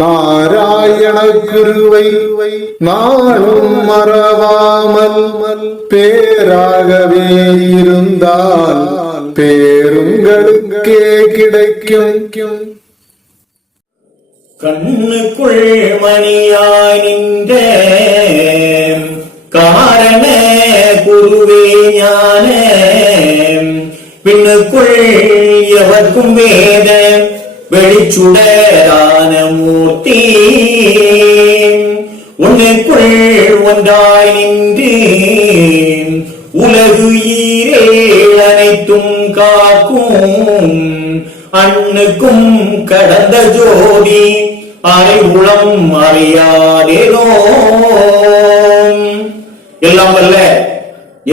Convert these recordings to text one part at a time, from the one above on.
நாராயண குருவை நாளும் மறவாமல் பேராகவே இருந்தால் பேருங்களுக்கே கிடைக்கும். கண்ணுக்குள் மணியாய் நின்ற காரண குருவே ஞான பின்னுக்குள் எவர்க்கும் வேத வெளிச்சுடரான மூர்த்தி உன்னுக்குள் ஒன்றாய் நின்று உலகு ஈரேல் அனைத்தும் காக்கும் அண்ணுக்கும் கடந்த ஜோதி அரை உளம் அறியாதேனோ. எல்லாம் வல்ல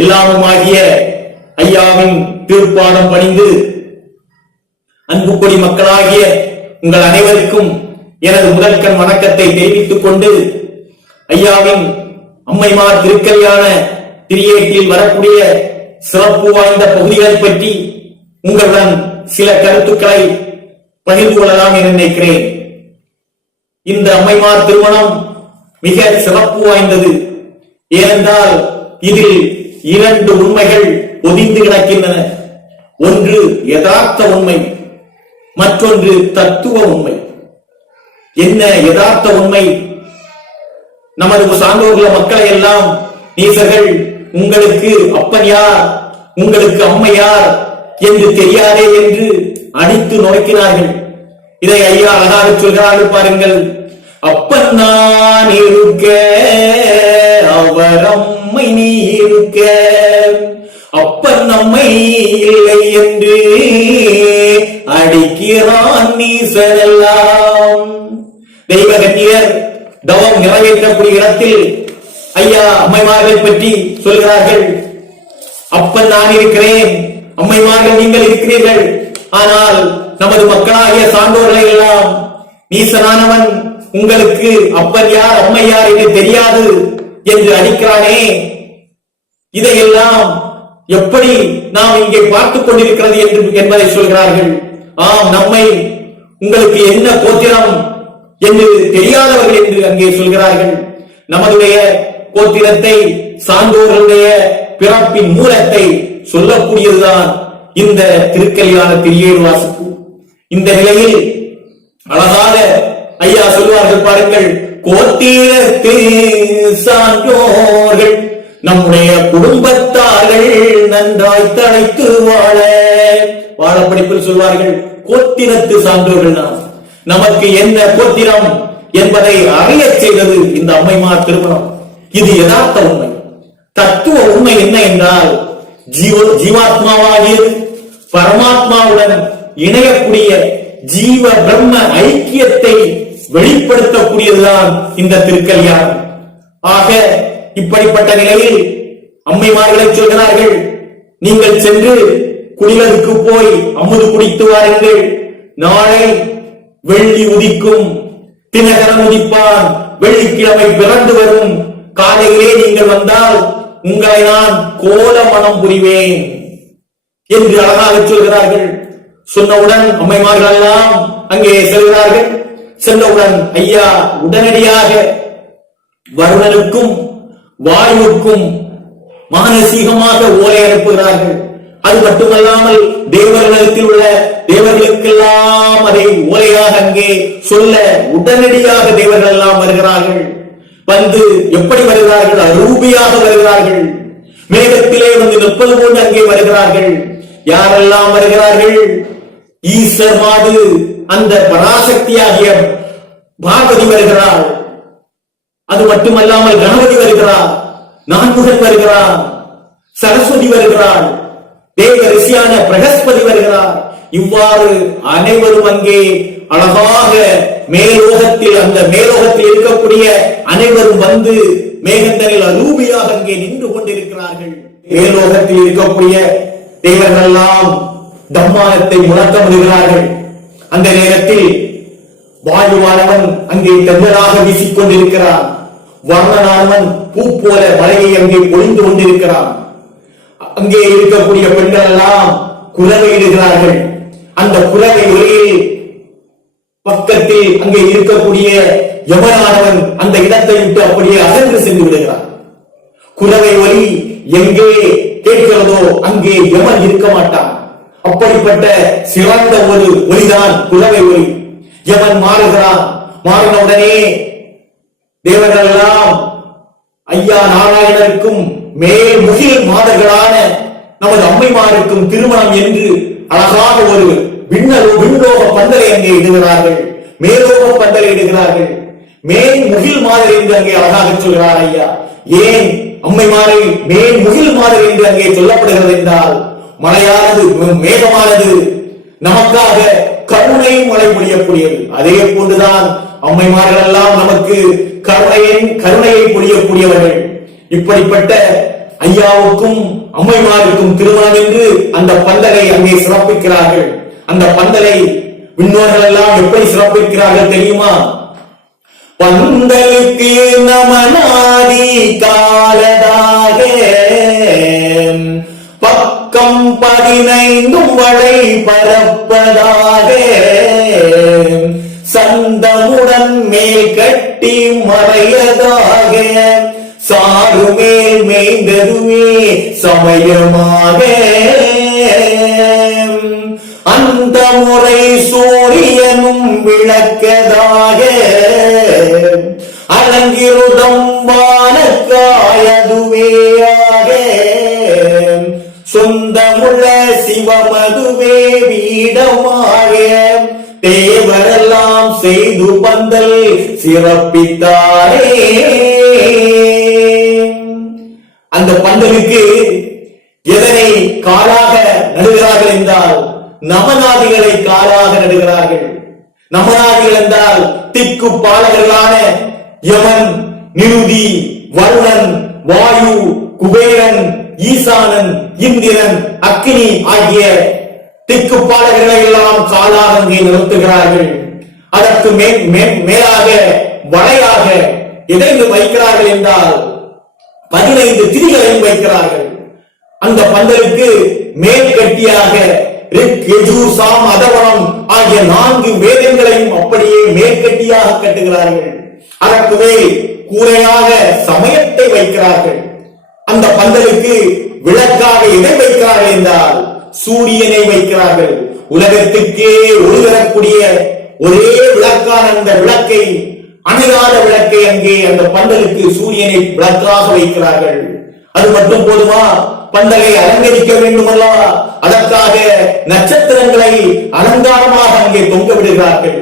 எல்லாமுமாகிய ஐயாவின் திருப்பாதம் பணிந்து அன்புக்கொடி மக்களாகிய உங்கள் அனைவருக்கும் எனது முதற்கண் வணக்கத்தை தெரிவித்துக் கொண்டு ஐயாவின் அம்மைமார் திருக்கல்யாண திரியேட்டில் வரக்கூடிய சிறப்பு வாய்ந்த பகுதிகளை பற்றி உங்களுடன் சில கருத்துக்களை பகிர்ந்து கொள்ளலாம் என நினைக்கிறேன். இந்த அம்மைமார் திருமணம் மிக சிறப்பு வாய்ந்தது. ஏனென்றால் இதில் இரண்டு உண்மைகள் பொதிந்து கிடக்கின்றன. ஒன்று யதார்த்த உண்மை, மற்றொன்று தத்துவ உண்மை. என்ன யதார்த்த உண்மை? நமது சான்றோர்கள் மக்களை எல்லாம் நீசர்கள் உங்களுக்கு அப்பன் யார், உங்களுக்கு அம்மை யார் என்று தெரியாதே என்று அடித்து நோக்கினார்கள். இதை ஐயா அழகாக சொல்கிறார்கள் பாருங்கள். அப்பன் நான் இருக்க அவர் அம்மை நீ இருக்க, அப்பன் நம்மை இல்லை என்று அடிக்கிறான் நீசனெல்லாம். தெய்வகன்யர் தவம் நிறைவேற்றக்கூடிய இடத்தில் ஐயா அம்மைமார்களை பற்றி சொல்கிறார்கள். அப்பன் நான் இருக்கிறேன், அம்மைமார்கள் நீங்கள் இருக்கிறீர்கள். ஆனால் நமது மக்களாகிய சான்றோர்களை எல்லாம் நீசனானவன் உங்களுக்கு அப்பன் யார் அம்மை யார் என்று தெரியாது என்று அடிக்கிறானே. இதையெல்லாம் எப்படி நாம் இங்கே பார்த்துக் கொண்டிருக்கிறது என்பதை சொல்கிறார்கள். ஆம், நம்மை உங்களுக்கு என்ன கோத்திரம் என்று தெரியாதவர்கள் என்று அங்கே சொல்கிறார்கள். நமதுடைய கோத்திரத்தை சான்றோர்களுடைய பிறப்பின் மூலத்தை சொல்லக்கூடியதுதான் இந்த திருக்கல்யாண திரியேடு வாசிப்பு. இந்த நிலையில் அழகாக ஐயா சொல்வார்கள் பாருங்கள். கோத்திரத்து சான்றோர்கள் நம்முடைய குடும்பத்தார்கள் நன்றாய் தழைத்து வாழ படிப்பில் சொல்வார்கள். கோத்திரத்து சான்றோர்கள் நாம், நமக்கு என்ன கோத்திரம் என்பதை அறிய செய்தது இந்த அம்மைமார் திருமணம். இது யதார்த்த உண்மை. தத்துவ உண்மை என்ன என்றால் ஜீவாத்மாவாகியது பரமாத்மாவுடன் இணையக்கூடிய ஜீவ பிரம்ம ஐக்கியத்தை வெளிப்படுத்தக்கூடியதுதான் இந்த திருக்கல்யாணம். ஆக இப்படிப்பட்ட நிலையில் அம்மைமார்களை சொல்கிறார்கள், நீங்கள் சென்று குடிலுக்கு போய் அமுது குடித்து வாருங்கள். நாளை வெள்ளி உதிக்கும், தினகரன் உதிப்பான், வெள்ளிக்கிழமை பிறந்து வரும். காலையிலே நீங்கள் வந்தால் உங்களை நான் கோல மனம் புரிவேன் என்று அழகாக சொல்கிறார்கள். சொன்னவுடன் அம்மைமார்கள் எல்லாம் அங்கே செல்கிறார்கள். சென்றவுடன் ஐயா உடனடியாக வருணனுக்கும் வாயுவுக்கும் மானசீகமாக ஓலை அனுப்புகிறார்கள். அது மட்டுமல்லாமல் தேவர்களிடத்தில் உள்ள தேவர்களுக்கெல்லாம் அதை ஓலையாக அங்கே சொல்ல உடனடியாக தேவர்கள் எல்லாம் வருகிறார்கள். வந்து எப்படி வருகிறார்கள்? அரூபியாக வருகிறார்கள். மேகத்திலே வந்து நிற்பது போன்று அங்கே வருகிறார்கள். யாரெல்லாம் வருகிறார்கள்? ஈஸ்வர் மாது அந்த பராசக்தியாகிய பார்வதி வருகிறார். அது மட்டுமல்லாமல் கணபதி வருகிறார், நான்முகன் வருகிறார், சரஸ்வதி வருகிறார், தேவ ரிஷியான பிரகஸ்பதி வருகிறார். இவ்வாறு அனைவரும் அங்கே அழகாக மேலோகத்தில், அந்த மேலோகத்தில் இருக்கக்கூடிய அனைவரும் வந்து மேகந்தனில் அரூபியாக அங்கே நின்று கொண்டிருக்கிறார்கள். மேலோகத்தில் இருக்கக்கூடிய தேவர்கள் எல்லாம் தம்மானத்தை முழக்க முடிகிறார்கள். அந்த நேரத்தில் வாயுவானவன் அங்கே தென்றலாக வீசிக்கொண்டிருக்கிறான். வர்ணனானவன் பூ போல மழையை அங்கே பொழிந்து கொண்டிருக்கிறான். அங்கே இருக்கக்கூடிய பெண்கள் எல்லாம் குரவையிடுகிறார்கள். அந்த குரவை ஒலியில் பக்கத்தில் அங்கே இருக்கக்கூடிய யமனானவன் அந்த இடத்தை விட்டு அப்படியே அகன்று சென்று விடுகிறான். குரவை ஒலி எங்கே கேட்கிறதோ அங்கே யமன் இருக்க மாட்டான். அப்படிப்பட்ட சிறந்த ஒரு ஒலிதான் குரவை ஒலி. யமன் மாறுகிறான். மாறினவுடனே தேவர்கள் எல்லாம் ஐயா நாராயணருக்கும் மேல் முகில் மாதர்களான நமது அம்மைமாருக்கும் திருமணம் என்று அழகான ஒரு விண்ணலோக பந்தலை அங்கே இடுகிறார்கள். மேலோக பந்தலை இடுகிறார்கள். மேல் முகில் மாதிரி என்று அங்கே அழகாக சொல்கிறார் ஐயா. ஏன் அம்மைமாரை மேல் முகில் மாதிரி என்று அங்கே சொல்லப்படுகிறது என்றால், மழையானது மேகமானது நமக்காக கருணை மழை பொழியக்கூடியது. அதே போன்றுதான் அம்மைமார்கள் எல்லாம் நமக்கு கருணையை பொழியக்கூடியவர்கள். இப்படிப்பட்ட ஐயாவுக்கும் அம்மைமாருக்கும் திருமணம் என்று அந்த பந்தலை அங்கே சிறப்பிக்கிறார்கள். அந்த பந்தலை விண்ணோர்கள் எல்லாம் எப்படி சிறப்பிக்கிறார்கள் தெரியுமா? பந்தலுக்கு நமனாதி காலதாக பக்கம் 15 வளை பரப்பதாக சந்தமுடன் மேல் கட்டி மறையதாக சாருமேல் மேய்ந்ததுமே சமயமாக அந்த முறை சூரியனும் விளக்கதாக அலங்கிருதம் வானக்காயதுவேயாக சொந்தமுள்ள சிவமதுவே வீடமாக தேவரெல்லாம் செய்து பந்தல் சிறப்பித்தாரே. அந்த பந்தலுக்கு எதனை காலாக நடுகிறார்கள் என்றால் நமநாதிகளை காலாக நடுகிறார்கள். நமநாதிகள் என்றால் திக்கு பாலகர்களான யமன், நிருதி, வருணன், வாயு, குபேரன், ஈசானன், இந்திரன், அக்கினி ஆகிய திக்கு பாலகர்களை எல்லாம் காலாக அங்கே நிறுத்துகிறார்கள். அதற்கு மேலாக வளையாக எதை வைக்கிறார்கள் என்றால் 15 திரிகளையும் வைக்கிறார்கள். அந்த பந்தலுக்கு மேற்கட்டியாக ரிக், யஜூர், சாம், அதவனம் ஆகிய 4 வேதங்களையும் அப்படியே மேற்கட்டியாக கட்டுகிறார்கள். அதற்கு மேல் கூரையாக சமயத்தை வைக்கிறார்கள். அந்த பந்தலுக்கு விளக்காக எதை வைக்கிறார்கள் என்றால் சூரியனை வைக்கிறார்கள். உலகத்துக்கே ஒளி தரக்கூடிய ஒரே விளக்கான அந்த விளக்கை, அணையாத விளக்கை அங்கே அந்த பந்தலுக்கு சூரியனை விளக்காக வைக்கிறார்கள். அது மட்டும் போதுமா? பந்தலை அலங்கரிக்க வேண்டுமல்லா, அதற்காக நட்சத்திரங்களை அலங்காரமாக அங்கே தொங்க விடுகிறார்கள்.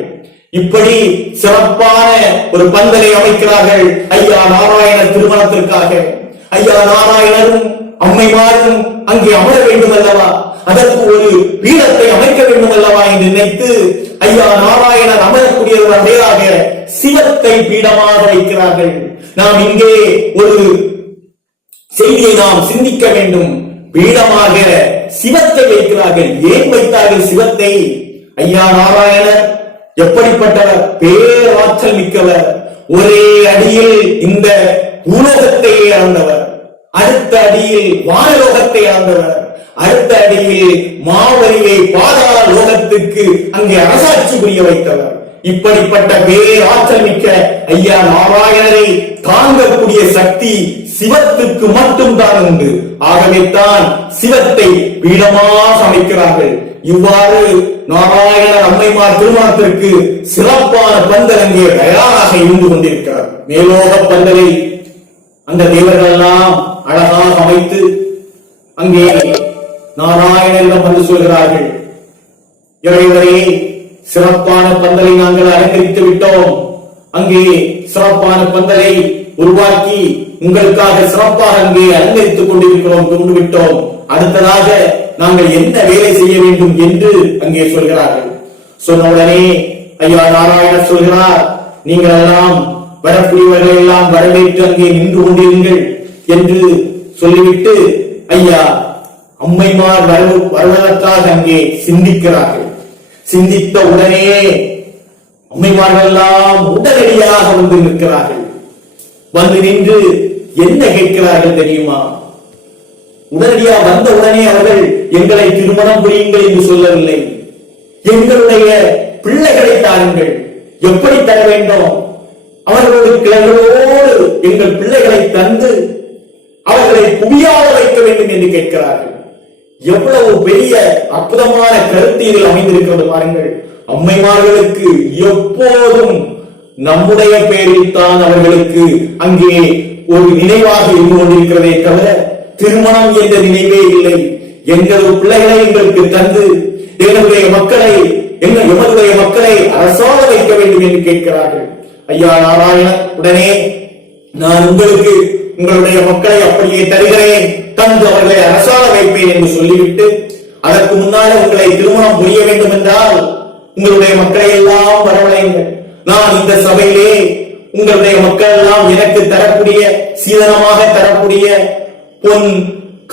இப்படி சிறப்பான ஒரு பந்தலை அமைக்கிறார்கள் ஐயா நாராயணர் திருமணத்திற்காக. ஐயா நாராயணரும் அம்மைமாரும் அங்கே அமர வேண்டும் அல்லவா, அதற்கு ஒரு பீடத்தை அமைக்க வேண்டும் அல்லவா என்று நினைத்து ஐயா நாராயணர் அமரக்கூடியவர்களாக சிவத்தை பீடமாக வைக்கிறார்கள். நாம் இங்கே ஒரு செய்தியை நாம் சிந்திக்க வேண்டும். பீடமாக சிவத்தை வைக்கிறார்கள். ஏன் வைத்தார்கள் சிவத்தை? ஐயா நாராயணர் எப்படிப்பட்டவர்? பேராற்றல் மிக்கவர். ஒரே அடியில் இந்த உலகத்தை ஆண்டவர், அடுத்த அடியில் வானலோகத்தை ஆண்டவர், அடுத்த அடியில் மாவரியை பாதாள லோகத்துக்கு அங்கே அரசாட்சி புரிய வைத்தவர். இப்படிப்பட்ட பேராற்றல் மிக்க ஐயா நாராயணரை தாங்கக்கூடிய சக்தி சிவத்துக்கு மட்டும்தான் உண்டு. ஆகவேத்தான் சிவத்தை பீடமாக அமைக்கிறார்கள். இவ்வாறு நாராயணர் அம்மைமார் திருமணத்திற்கு சிறப்பான பந்தல் அங்கே தயாராக இருந்து கொண்டிருக்கிறார். மேலோக பந்தலை அந்த தேவர்கள் எல்லாம் அழகாக அமைத்து அங்கே நாராயணரிடம் வந்து சொல்கிறார்கள், இறைவரே, சிறப்பான பந்தலை நாங்கள் அலங்கரித்து விட்டோம். அங்கே சிறப்பான பந்தலை உருவாக்கி உங்களுக்காக சிறப்பாக அங்கே அலங்கரித்துக் கொண்டு விட்டோம். அடுத்ததாக நாங்கள் என்ன வேலை செய்ய வேண்டும் என்று அங்கே சொல்கிறார்கள். சொன்ன உடனே ஐயா நாராயணர் சொல்கிறார், நீங்கள் எல்லாம் வரக்கூடியவர்கள் எல்லாம் வரவேற்று அங்கே நின்று கொண்டிருங்கள் என்று சொல்லிவிட்டு ஐயா அம்மைமார் வருவதற்காக அங்கே சிந்திக்கிறார்கள். சிந்தித்த உடனே அம்மைமார்கள் எல்லாம் உடனடியாக வந்து நிற்கிறார்கள். வந்து நின்று என்ன கேட்கிறார்கள் தெரியுமா? உடனடியாக வந்த உடனே அவர்கள் எங்களை திருமணம் புரியுங்கள் என்று சொல்லவில்லை. எங்களுடைய பிள்ளைகளை தாருங்கள். எப்படி தர வேண்டும்? அவர்களோடு கிளைகளோடு எங்கள் பிள்ளைகளை தந்து அவர்களை குவியாக வைக்க வேண்டும் என்று கேட்கிறார்கள். எவ்வளவு பெரிய அற்புதமான கருத்து இதில் அமைந்திருக்கிறது பாருங்கள். அம்மைமார்களுக்கு எப்போதும் நம்முடைய பேரில் தான் அவர்களுக்கு அங்கே ஒரு நினைவாக இருந்து கொண்டிருக்கிறதே தவிர திருமணம் என்ற நினைவே இல்லை. எங்கள் பிள்ளைகளை எங்களுக்கு தந்து எங்களுடைய மக்களை எமதுடைய மக்களை அரசாக வைக்க வேண்டும் என்று கேட்கிறார்கள். ஐயா நாராயணன் உடனே நான் உங்களுக்கு உங்களுடைய மக்களை அப்படியே தருகிறேன், தந்து அவர்களை அரசாக வைப்பேன் என்று சொல்லிவிட்டு அதற்கு முன்னால உங்களை திருமணம் புரிய வேண்டும் என்றால் உங்களுடைய மக்களை எல்லாம் வரவழைங்கள். நான் இந்த சபையிலே உங்களுடைய மக்கள் எல்லாம் எனக்கு தரக்கூடிய சீதனமாக தரக்கூடிய பொன்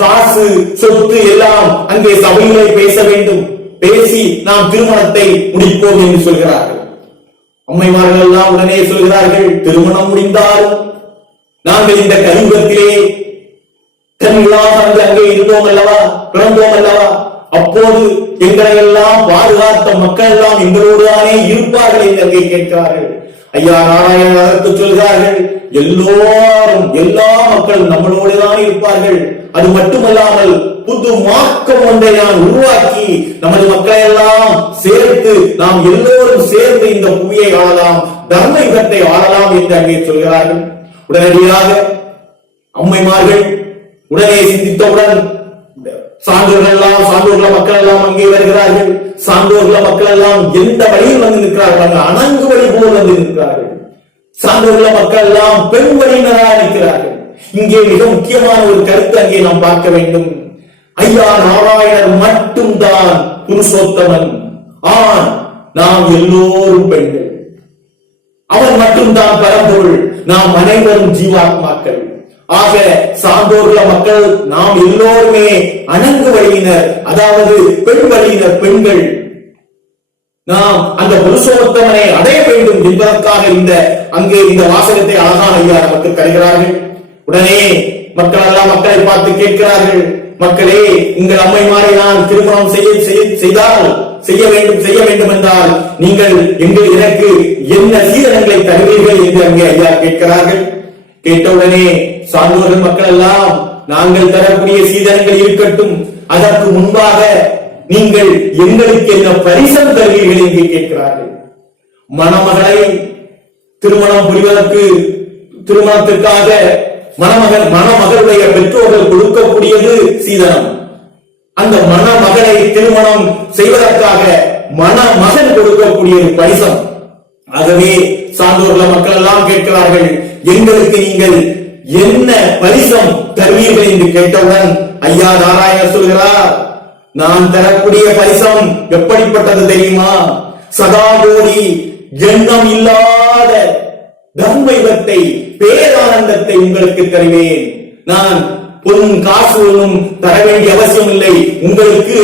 காசு சொத்து எல்லாம் அங்கே சபையிலே பேச வேண்டும், பேசி நாம் திருமணத்தை முடிப்போம் என்று சொல்கிறார்கள். அம்மைமார்கள் எல்லாம் உடனே சொல்கிறார்கள், திருமணம் முடிந்தால் நாங்கள் இந்த கலியுகத்திலே கண்களாக அங்கே இருந்தோம் அல்லவா, பிறந்தோம் அல்லவா, அப்போது எங்களை எல்லாம் பாதுகாத்த மக்கள் எல்லாம் எங்களோடு தானே இருப்பார்கள் என்று அங்கே கேட்கிறார்கள். ஐயா நாராயணன் அதற்கு சொல்கிறார்கள், எல்லோரும் எல்லா மக்களும் நம்மளோடுதான் இருப்பார்கள். அது மட்டுமல்லாமல் புது மார்க்கம் ஒன்றை நான் உருவாக்கி நமது மக்களை எல்லாம் சேர்த்து நாம் எல்லோரும் சேர்ந்து இந்த புவியை ஆளலாம், தர்ம யுகத்தை ஆளலாம் என்று அங்கே சொல்கிறார்கள். உடனடியாக அம்மைமார்கள் உடனே சிந்தித்தவுடன் சான்றோர்கள் மக்கள் எல்லாம் அங்கே வருகிறார்கள். சான்றோர்கள் மக்கள் எல்லாம் எந்த வழியில் வந்து நிற்கிறார்கள்? அணங்கு வழி போல் வந்து நிற்கிறார்கள். சான்றோர்கள் மக்கள் எல்லாம் பெண் வழியினராக நிற்கிறார்கள். இங்கே மிக முக்கியமான ஒரு கருத்து அங்கே நாம் பார்க்க வேண்டும். ஐயா நாராயணர் மட்டும்தான் புருஷோத்தமன், ஆண், நாம் எல்லோரும் பெண்கள். அவன் மட்டும்தான் பரம்பொருள், நாம் அனைவரும் ஜீவாத்மாக்கள். ஆக சான்றோர்கள் மக்கள் நாம் எல்லோருமே அணங்கு வழியினர், அதாவது பெண் வழியினர், பெண்கள். நாம் அந்த புருஷோத்தமனை அடைய வேண்டும் என்பதற்காக அங்கே இந்த வாசகத்தை அழகான ஐயா நமக்கு தருகிறார்கள். உடனே மக்கள் எல்லாம் மக்களை பார்த்து கேட்கிறார்கள், மக்களே உங்கள் அம்மைமாரை நான் திருமணம் செய்ய வேண்டும் என்றால் நீங்கள் எனக்கு என்ன சீதனங்களை தருவீர்கள் என்று அங்கே ஐயா கேட்கிறார்கள். கேட்டவுடனே சான்றோர்கள் மக்கள் எல்லாம் நாங்கள் தரக்கூடிய சீதனங்கள் இருக்கட்டும், அதற்கு முன்பாக நீங்கள் எங்களுக்கு என்ன பரிசம் தருவீர்கள் என்று கேட்கிறார்கள். மணமகளை திருமணம் புரிவதற்கு திருமணத்திற்காக மணமகளுடைய பெற்றோர்கள் கொடுக்கக்கூடியது சீதனம். அந்த மணமகளை திருமணம் செய்வதற்காக மணமகன் கொடுக்கக்கூடியது பரிசம். ஆகவே சான்றோர்கள் மக்கள் எல்லாம் கேட்கிறார்கள், எங்களுக்கு நீங்கள் என்ன பரிசம் தருவீர்கள் என்று கேட்டவுடன் ஐயா நாராயணர் சொல்கிறார், நான் தரக்கூடிய பரிசம் எப்படிப்பட்டது தெரியுமா? சதாகோடி எண்ணம் இல்லாத தர்மயுகத்தை, பேரானந்தத்தை உங்களுக்கு தருவேன். நான் பொன் காசு ஒன்றும் தர வேண்டிய அவசியம் இல்லை. உங்களுக்கு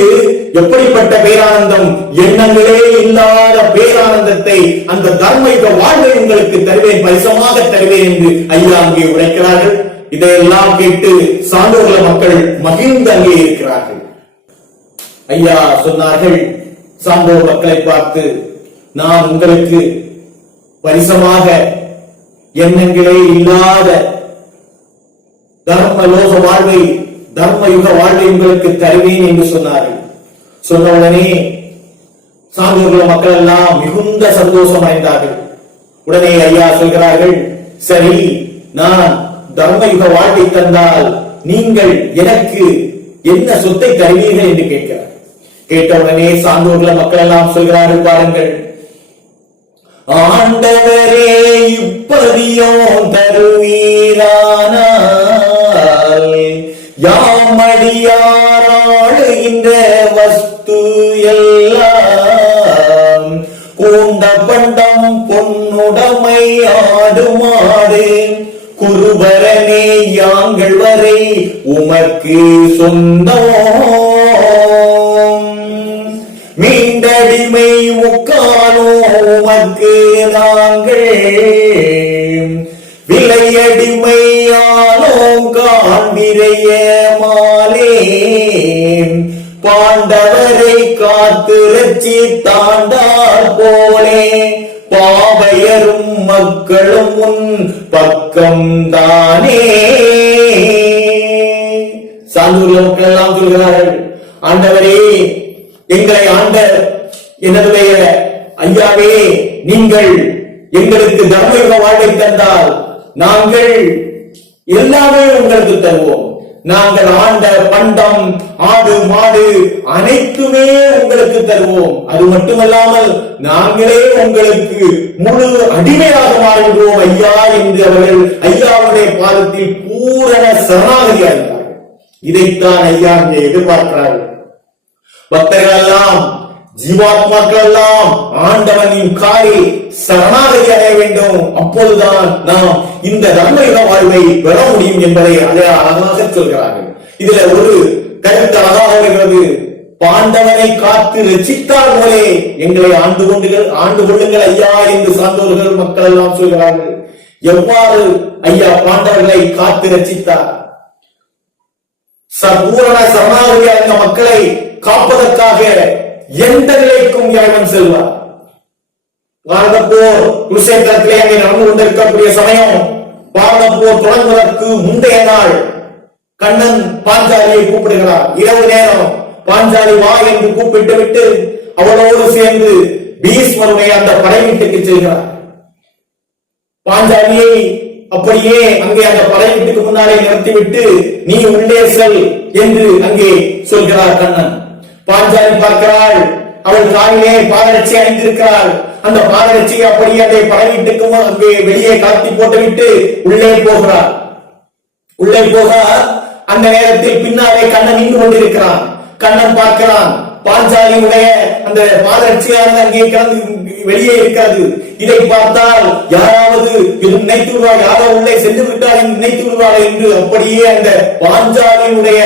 எப்படிப்பட்ட பேரானந்தம், எண்ணங்களே இல்லாத பேரானந்தத்தை, அந்த தர்மயுக வாழ்வை உங்களுக்கு தருவேன், பரிசமாக தருவேன் என்று ஐயா அங்கே உரைக்கிறார்கள். இதையெல்லாம் கேட்டு சான்றோர்கள் மக்கள் மகிழ்ந்து அங்கே இருக்கிறார்கள். ஐயா சொன்னார்கள், சான்றோர் மக்களை பார்த்து, நான் உங்களுக்கு பரிசமாக எண்ணங்களே இல்லாத தர்மலோக வாழ்வை, தர்மயுக வாழ்வை உங்களுக்கு தருவேன் என்று சொன்னார்கள். சொன்னவுடனே சான்றோர்கள் மக்கள் எல்லாம் மிகுந்த சந்தோஷம் அடைந்தார்கள். உடனே ஐயா சொல்கிறார்கள், சரி, நான் தர்மயுக வாழ்வை தந்தால் நீங்கள் எனக்கு என்ன சொத்தை தருவீர்கள் என்று கேட்கிறார். கேட்டவுடனே சான்றோர்கள் மக்கள் எல்லாம் சொல்கிறார்கள், பாருங்கள், ஆண்டவரே இப்பதியும் தருவீரானால் யாமடியாராளுகின்ற வஸ்து எல்லாம் கூண்ட பண்டம் பொன்னுடைமை ஆடுமாடு குருபரனே யாங்கள் வரை உமக்கு சொந்தம் மீண்டடிமை முக்கானோ உமக்கு நாங்கள் விலையடிமையானோம் காண்பிரைய மாலே பாண்டவரை காத்த காத்து ரட்சி தாண்டார் போலே பாவையரும் மக்களும் உன் பக்கம் தானே. சான்றோர் மக்கள் எல்லாம் சொல்கிறார்கள், ஆண்டவரே எங்களை ஆண்ட என்னுடைய ஐயாவே, நீங்கள் எங்களுக்கு தர்மயுக வாழ்வை தந்தால் நாங்கள் எல்லாமே உங்களுக்கு தருவோம். நாங்கள் ஆண்ட பண்டம், ஆடு மாடு அனைத்துமே உங்களுக்கு தருவோம். அது மட்டுமல்லாமல் நாங்களே உங்களுக்கு முழு அடிமையாக மாறுகிறோம் ஐயா என்று அவர்கள் ஐயாவுடைய பாதத்தில் பூரண சரணாகதியாக இருந்தார்கள். இதைத்தான் ஐயா இங்கே எதிர்பார்க்கிறார்கள். பக்தர்கள் எல்லாம், ஜீவாத்மாக்கள் எல்லாம் ஆண்டவனின் காலில் சரணாகதி அடைய வேண்டும். அப்போதுதான் நாம் இந்த தர்மயுக வாழ்வை பெற முடியும் என்பதை அழகாக சொல்கிறார்கள். இதுல ஒரு கருத்து அழகாக வருகிறது. பாண்டவனை காத்து ரட்சித்தார் போலே எங்களை ஆண்டு கொள்ளுங்கள் ஐயா என்று சான்றோர்கள் மக்கள் எல்லாம் சொல்கிறார்கள். எவ்வாறு ஐயா பாண்டவர்களை காத்து ரட்சித்தார்? பூரண சரணாகதியாக இந்த மக்களை காப்பதற்காக எந்த நிலைக்கும் இறைவன் செல்வார். பாரதப்போர் குருஷேத்திரத்திலே அங்கே நடந்து கொண்டிருக்கக்கூடிய சமயம், பாரதப்போர் தொடங்குவதற்கு முந்தைய நாள் கண்ணன் பாஞ்சாலியை கூப்பிடுகிறார். இரவு நேரம் பாஞ்சாலி வா என்று கூப்பிட்டு விட்டு அவளோடு சேர்ந்து பீஷ்மருடைய அந்த படை வீட்டுக்கு செல்கிறார். பாஞ்சாலியை அப்படியே அங்கே அந்த படை வீட்டுக்கு முன்னாலே நிறுத்திவிட்டு நீ உள்ளே செல் என்று அங்கே சொல்கிறார் கண்ணன். பாஞ்சாலி பார்க்கிறாள், அவள் காலிலே பாதரட்சி அணிந்திருக்கிறாள். அந்த பாதரட்சியை அப்படியே அதை படை வீட்டுக்கு அங்கே வெளியே காட்டி போட்டுவிட்டு உள்ளே போகிறார். உள்ளே போக அந்த நேரத்தில் பின்னாலே கண்ணன் நின்று கொண்டிருக்கிறான். கண்ணன் பார்க்கிறான், பாஞ்சாலியுடைய அந்த பாதரட்சியானது அங்கே கிடந்து வெளியே இருக்காது. இதை பார்த்தால் யாராவது இது நினைத்து விடுவார், யாரோ உள்ளே சென்று விட்டார் என்று நினைத்து விடுவார் என்று அப்படியே அந்த பாஞ்சாலியுடைய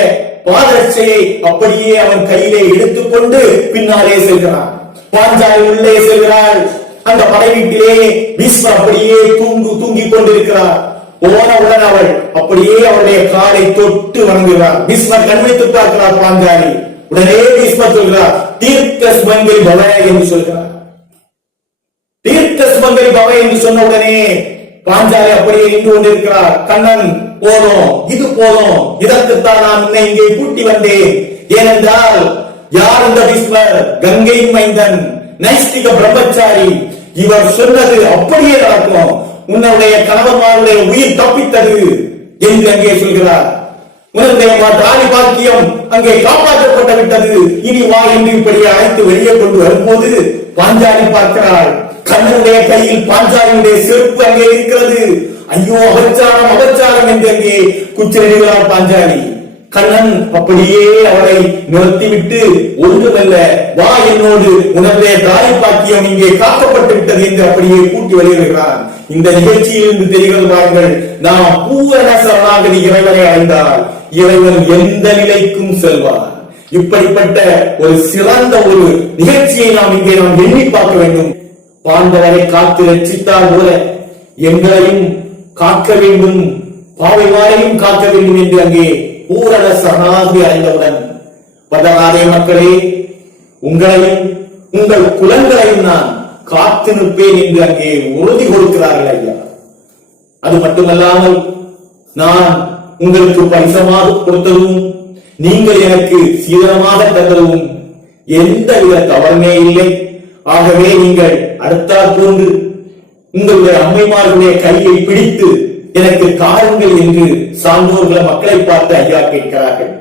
பாதரட்சையை அப்படியே அவன் கையிலே எடுத்துக்கொண்டு பின்னாலே செல்கிறான். பாஞ்சாலி உள்ளே செல்கிறாள். அந்த படை வீட்டிலே பீஷ்மர் அப்படியே தூங்கிக் கொண்டிருக்கிறார். போனவுடன் அவள் அப்படியே அவருடைய காலை தொட்டு வணங்குகிறார். பீஷ்மர் கண்வித்து பார்க்கிறார் பாஞ்சாலி. உடனே பீஷ்மர் சொல்கிறார், தீர்க்க சுமங்கலி பவ என்று சொல்கிறார். தீர்க்க சுமங்கலி பவ என்று சொன்ன உடனே பாஞ்சாலி அப்படியே நின்று கொண்டிருக்கிறார். கண்ணன், போதும், இது போதும், இதற்குத்தான் நான் உன்னை இங்கே கூட்டி வந்தேன். ஏனென்றால் யார் இந்த பீஷ்மர்? கங்கை மைந்தன், நைஷ்டிக பிரம்மச்சாரி. இவர் சொன்னது அப்படியே நடக்கும். உன்னுடைய கணவன்மாருடைய உயிர் தப்பித்தது என்று அங்கே சொல்கிறார். உன்னுடைய தாலி பாக்கியம் அங்கே காப்பாற்றப்பட்டு விட்டது. இனி வா என்று இப்படி அழைத்து வெளியே கொண்டு வரும்போது பாஞ்சாலி பார்க்கிறாள். கண்ணனுடைய கையில் பாஞ்சாலியுடைய செருப்பு அங்கே இருக்கிறது. ஐயோ அபச்சாரம் அபச்சாரம் என்று அங்கே குச்சிடுகிறார் பாஞ்சாலி. கண்ணன் அப்படியே அவளை நிறுத்திவிட்டு, ஒன்றுமல்ல, வா என்னோடு, உன்னுடைய தாலி பாக்கியம் இங்கே காக்கப்பட்டு விட்டது என்று அப்படியே கூட்டி வெளியிடுகிறார். இந்த நிகழ்ச்சியில் இருந்து தெரிகிறது பாருங்கள், நாம் பூரண சரணாகதி இறைவனை அடைந்தால் இறைவன் எந்த நிலைக்கும் செல்வார். இப்படிப்பட்ட ஒரு சிறந்த ஒரு நிகழ்ச்சியை நாம் இங்கே நாம் எண்ணி பார்க்க வேண்டும். பாண்டவரை காத்து ரட்சித்தார் போல எங்களையும் காக்க வேண்டும், பாவைவாரையும் காக்க வேண்டும் என்று அங்கே பூரண சரணாகதி அடைந்தவுடன், பதவாதே மக்களே, உங்களையும் உங்கள் குலங்களையும் நான் காத்து நிற்பேன் என்று அங்கே உறுதி கொடுக்கிறார்கள் ஐயா. அது மட்டுமல்லாமல் நான் உங்களுக்கு பரிசமாக கொடுத்ததும் நீங்கள் எனக்கு சீதனமாக தந்ததும் எந்தவித தவறுமே இல்லை. ஆகவே நீங்கள் அடுத்தாற் போன்று உங்களுடைய அம்மைமார்களுடைய கையை பிடித்து எனக்கு காருங்கள் என்று சான்றோர்கள மக்களை பார்த்து ஐயா கேட்கிறார்கள்.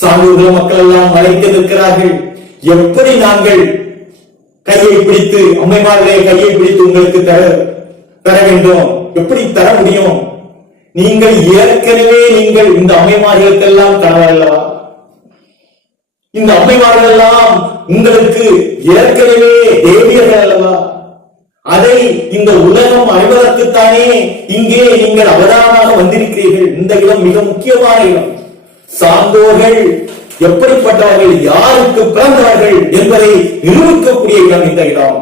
சான்றோர்கள மக்கள் எல்லாம் மறைத்து நிற்கிறார்கள். எப்படி நாங்கள் கையை பிடித்து, அம்மைமார்களுடைய கையை பிடித்து உங்களுக்கு தர வேண்டும்? எப்படி தர முடியும்? நீங்கள் ஏற்கனவே நீங்கள் இந்த அம்மைமார்களுக்கெல்லாம் கணவர் அல்லவா? இந்த அம்மைமார்கள் எல்லாம் உங்களுக்கு ஏற்கனவே தேவியர்கள் அல்லவா? அதை இந்த உலகம் அறிவதற்குத்தானே இங்கே நீங்கள் அவதாரமாக வந்திருக்கிறீர்கள். இந்த இடம் மிக முக்கியமான இடம். சான்றோர்கள் எப்படிப்பட்டவர்கள், யாருக்கு பிறந்தவர்கள் என்பதை நிரூபிக்கக்கூடிய இடம் இந்த இடம்.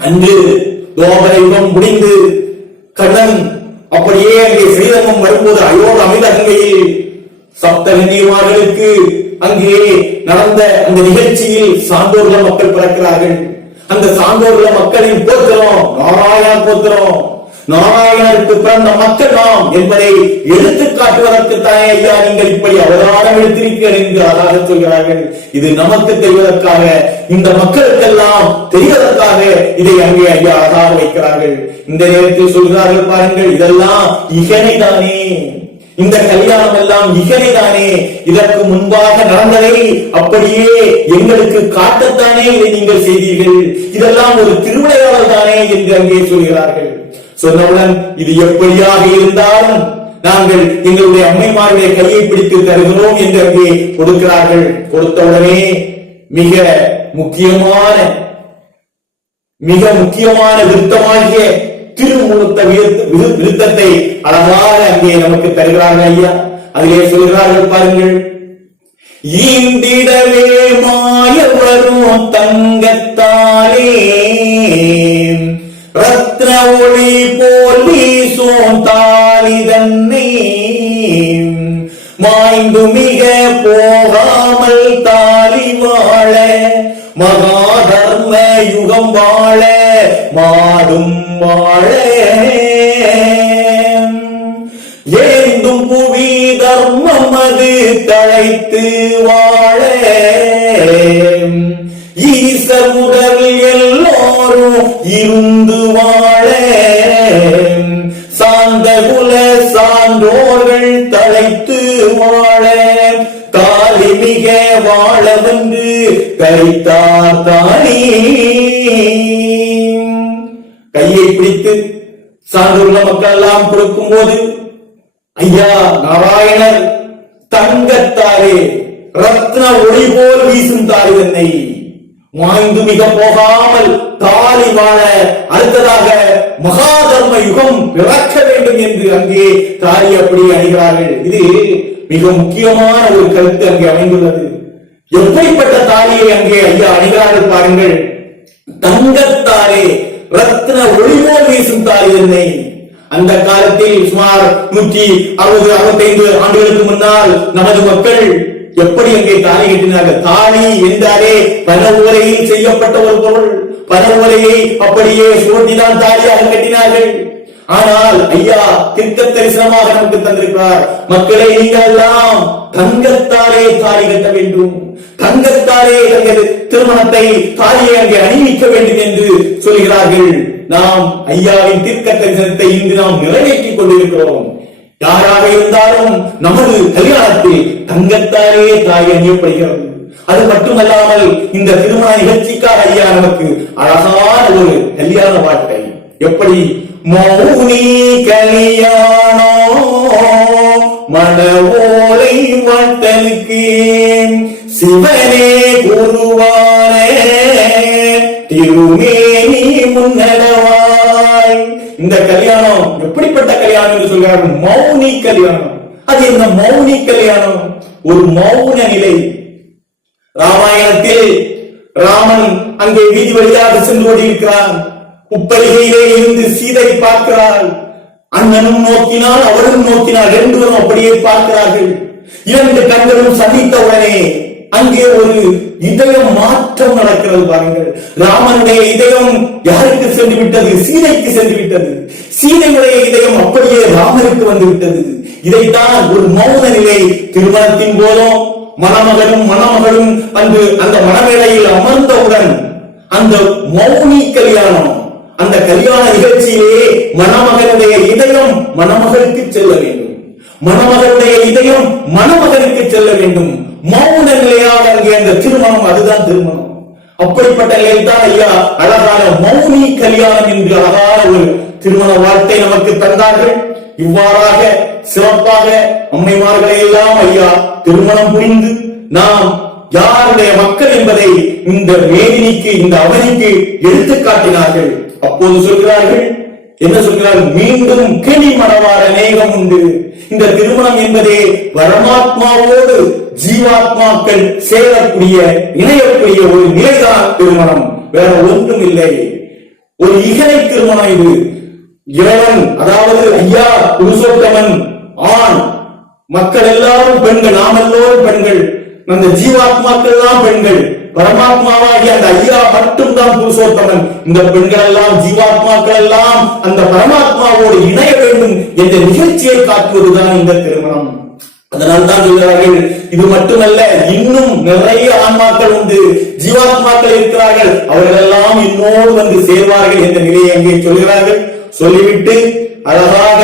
அன்று துவாபர யுகம் முடிந்து கண்ணன் அப்படியே அங்கே ஸ்ரீரங்கம் வரும்போது அயோட அமிர்த கங்கையில் சப்தகன்னிமார்களுக்கு அங்கே நடந்த அந்த நிகழ்ச்சியில் சான்றோர்ல மக்கள் பிறக்கிறார்கள். அந்த சான்றோர்ல மக்களின் கோத்திரம் நாராயண கோத்திரம். நாராயணருக்கு பிறந்த மக்கள் நாம் என்பதை எடுத்து காட்டுவதற்கு தானே ஐயா நீங்கள் இப்படி அவதாரம் எடுத்திருக்கிறீர்கள் என்று அழகாக சொல்கிறார்கள். இது நமக்கு தெரிவதற்காக, இந்த மக்களுக்கெல்லாம் தெரிவதற்காக இதை அங்கே ஐயா அழகாக வைக்கிறார்கள். இந்த நேரத்தில் சொல்கிறார்கள் பாருங்கள், இதெல்லாம் இகனைதானே, இந்த கல்யாணம் எல்லாம் இகனைதானே, இதற்கு முன்பாக நடந்ததை அப்படியே எங்களுக்கு காட்டத்தானே இதை நீங்கள் செய்தீர்கள், இதெல்லாம் ஒரு திருவிளையாடல் தானே என்று அங்கே சொல்கிறார்கள். சொன்னவுடன் இது எப்படியாக இருந்தாலும் நாங்கள் எங்களுடைய அம்மைமாருடைய கையை பிடித்து தருகிறோம் என்று அங்கே கொடுக்கிறார்கள். கொடுத்தவுடனே மிக முக்கியமான விருத்தமாகிய திருமுழுத்த விருத்தத்தை அழகாக அங்கே நமக்கு தருகிறார்கள் ஐயா. அதிலே சொல்கிறார்கள் பாருங்கள், ஈந்திடவே மாய வரும் தங்கத்தாலே ரத்ன ஒளி போல் வீசும் தாலி தன்னை மாய்ந்து மிக போகாமல் தாலி வாழ மகாதர்ம யுகம் வாழ மாடும் வாழ ஏந்தும் புவி தர்மம் அது தழைத்து வாழ ஈசர் முதல் எல்லோரும் இருந்து வாழ சாந்த குல சான்றோர்கள் தழைத்து வாழ தாலி மிக வாழ வந்து கரித்தார் தானி. கையை பிடித்து சான்றோர்ல மக்கள் எல்லாம் கொடுக்கும் போது ஐயா நாராயணர் தங்கத்தாரே ரத்ன ஒளி போல் வீசும் தாலி தன்னை மாய்ந்து மிக போகாமல் தாலி வாழ அடுத்ததாக மகாதர்ம யுகம் பிறக்க வேண்டும் என்று அங்கே தாலி அப்படி அணிகிறார்கள். இது மிக முக்கியமான ஒரு கருத்து அங்கே அமைந்துள்ளது. எப்படிப்பட்ட தாலியை அங்கே ஐயா அணிகிறார்கள் பாருங்கள், தங்கத்தாலே ரத்ன ஒளிபோல் வீசும் தாலி தன்னை. அந்த காலத்தில் சுமார் 160-65 ஆண்டுகளுக்கு முன்னால் நமது மக்கள் எப்படி அங்கே தாலி கட்டினார்கள்? தாலி என்றாலே பன ஓலையில் செய்யப்பட்ட ஒரு பொருள், பன ஓலையை அப்படியே சுருட்டிதான் தாலியாக கட்டினார்கள். ஆனால் ஐயா திட்ட தரிசனமாக நமக்கு தந்திருக்கிறார், மக்களை நீங்கள் எல்லாம் தங்கத்தாலே தாலி கட்ட வேண்டும், தங்கத்தாலே எங்கள் திருமணத்தை தாலியை அங்கே அணிவிக்க வேண்டும் என்று சொல்கிறார்கள். நாம் ஐயாவின் தீர்க்க தரிசனத்தை இன்று நாம் நிறைவேற்றிக் கொண்டிருக்கிறோம். யாராக இருந்தாலும் நமது கல்யாணத்தில் தங்கத்தாலே தாய் அணியப்படுகிறது. அது மட்டுமல்லாமல் இந்த திருமண நிகழ்ச்சிக்காக ஐயா நமக்கு அழகான ஒரு கல்யாண வாழ்க்கை. எப்படி மௌனி கல்யாணம் மணவோலை வாழ்த்தலுக்கு சிவனே குருவானே திருமேனி முன்னடவாய். இந்த கல்யாணம் எப்படிப்பட்ட கல்யாணம் என்று சொல்கிறார்கள்? மௌனி கல்யாணம். அது என்ன மௌனி கல்யாணம்? ஒரு மௌன நிலை. ராமாயணத்தில் ராமன் அங்கே வீதி வழியாக சென்று கொண்டிருக்கிறான். உப்பரிகையிலே இருந்து சீதை பார்க்கிறாள். அண்ணனும் நோக்கினாள், அவளும் நோக்கினாள். ரெண்டுவரும் அப்படியே பார்க்கிறார்கள். இரண்டு கண்களும் சந்தித்தவுடனே அங்கே ஒரு இதயம் மாற்றம் நடக்கிறது பாருங்கள். ராமனுடைய இதயம் யாருக்கு சென்று விட்டது? சீதைக்கு சென்று விட்டது. சீதையுடைய இதயம் அப்படியே ராமனுக்கு வந்து விட்டது. இதைத்தான் ஒரு மௌன நிலை. திருமணத்தின் போதும் மணமகனும் மணமகளும் வந்து அந்த மணமேடையில் அமர்ந்தவுடன் அந்த மௌனி கல்யாணம், அந்த கல்யாண நிகழ்ச்சியிலே மணமகனுடைய இதயம் மணமகளுக்கு செல்ல வேண்டும், மணமகளுடைய இதயம் மணமகனுக்கு செல்ல வேண்டும். மௌன நிலையாக அங்கே அந்த திருமணம், அதுதான் திருமணம். அப்படிப்பட்ட நிலையில் தான் ஐயா அழகான மௌனி கல்யாணம் என்று அழகான ஒரு திருமண வாழ்க்கை நமக்கு தந்தார்கள். இவ்வாறாக சிறப்பாக அம்மைமார்களை எல்லாம் ஐயா திருமணம் புரிந்து நாம் யாருடைய மக்கள் என்பதை இந்த மேதினிக்கு, இந்த அவனிக்கு எடுத்து காட்டினார்கள். அப்போது சொல்கிறார்கள், என்ன சொல்கிறார்கள்? மீண்டும் கிளி மணவார நேகம் உண்டு. இந்த திருமணம் என்பதே பரமாத்மாவோடு ஜீவாத்மாக்கள் சேரக்கூடிய, இணையக்கூடிய ஒரு நிலைதான் திருமணம், வேற ஒன்றும் இல்லை. ஒரு இகனை திருமணம் இது. இறைவன், அதாவது ஐயா புருஷோத்தமன் ஆண், மக்கள் எல்லாரும் பெண்கள், நாம் எல்லோரும் பெண்கள். அந்த ஜீவாத்மாக்கள் எல்லாம் பெண்கள், பரமாத்மாவாகி அந்த ஐயா மட்டும்தான் புருஷோத்தமன். இந்த பெண்கள் எல்லாம் ஜீவாத்மாக்கள் எல்லாம் அந்த பரமாத்மாவோடு இணைய வேண்டும் என்ற நிகழ்ச்சியை காட்டுவதுதான் இந்த திருமணம். அதனால்தான் சொல்கிறார்கள், இது மட்டுமல்ல, இன்னும் நிறைய ஆன்மாக்கள் உண்டு, ஜீவாத்மாக்கள் இருக்கிறார்கள், அவர்கள் எல்லாம் இன்னோடு வந்து சேர்வார்கள் என்ற நிலையை அங்கே சொல்கிறார்கள். சொல்லிவிட்டு அழகாக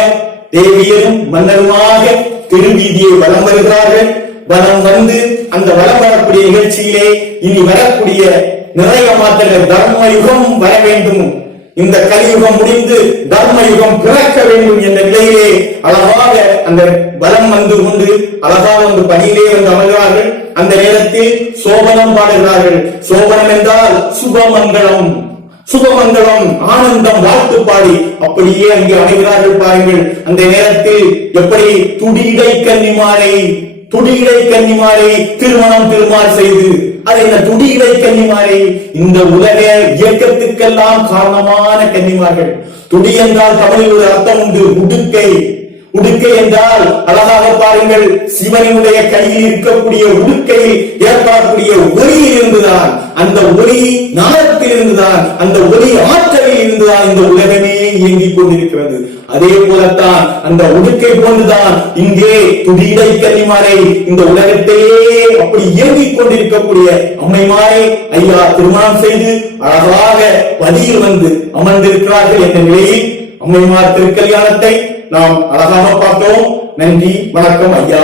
தேவியரும் மன்னருமாக திருவீதியை வலம் வருகிறார்கள். வலம் வந்து அந்த வலம் வரக்கூடிய நிகழ்ச்சியிலே இனி வரக்கூடிய நிறைய மாற்றங்கள், தர்ம யுகம் வர வேண்டும், இந்த கலியுகம் முடிந்து தர்ம யுகம் பிறக்க வேண்டும் என்ற நிலையிலே அழகாக அந்த வலம் வந்து கொண்டு அழகாக வந்து பணியிலே வந்து அமர்கிறார்கள். அந்த நேரத்தில் சோபனம் பாடுகிறார்கள். சோபனம் என்றால் சுபமங்கலம், சுபமங்கலம், ஆனந்தம், வாழ்த்து பாடி அப்படியே அங்கே அமைகிறார்கள். பாருங்கள், அந்த நேரத்தில் எப்படி துடிடை கன்னிமாலை, துடிடை கன்னிமாலை திருமணம் திருமால் செய்து, அது என்ன துடிடை கன்னிமாலை? இந்த உலக இயக்கத்துக்கெல்லாம் காரணமான கன்னிமார்கள். துடி என்றால் தமிழில் ஒரு அர்த்தம் உண்டு, உடுக்கை. உடுக்கை என்றால் அழகாக பாருங்கள், சிவனுடைய கையில் இருக்கக்கூடிய உடுக்கையில் ஏற்படக்கூடிய ஒளியில் இருந்துதான், அந்த ஒளி ஞானத்தில் இருந்துதான், அந்த ஒளி ஆற்றலில் இருந்துதான் இந்த உலகமே இயங்கிக் கொண்டிருக்கிறது. அதே போலத்தான் அந்த உடுக்கை போன்றுதான் இங்கே துடிடை கன்னிமாரை இந்த உலகத்தையே அப்படி இயங்கிக் கொண்டிருக்கக்கூடிய அம்மைமாரை ஐயா திருமணம் செய்து அழகாக பதியில் வந்து அமர்ந்திருக்கிறார்கள் என்ற நிலையில் அம்மைமார் திருக்கல்யாணத்தை நாம் அழகாக பார்த்தோம். நன்றி, வணக்கம் ஐயா.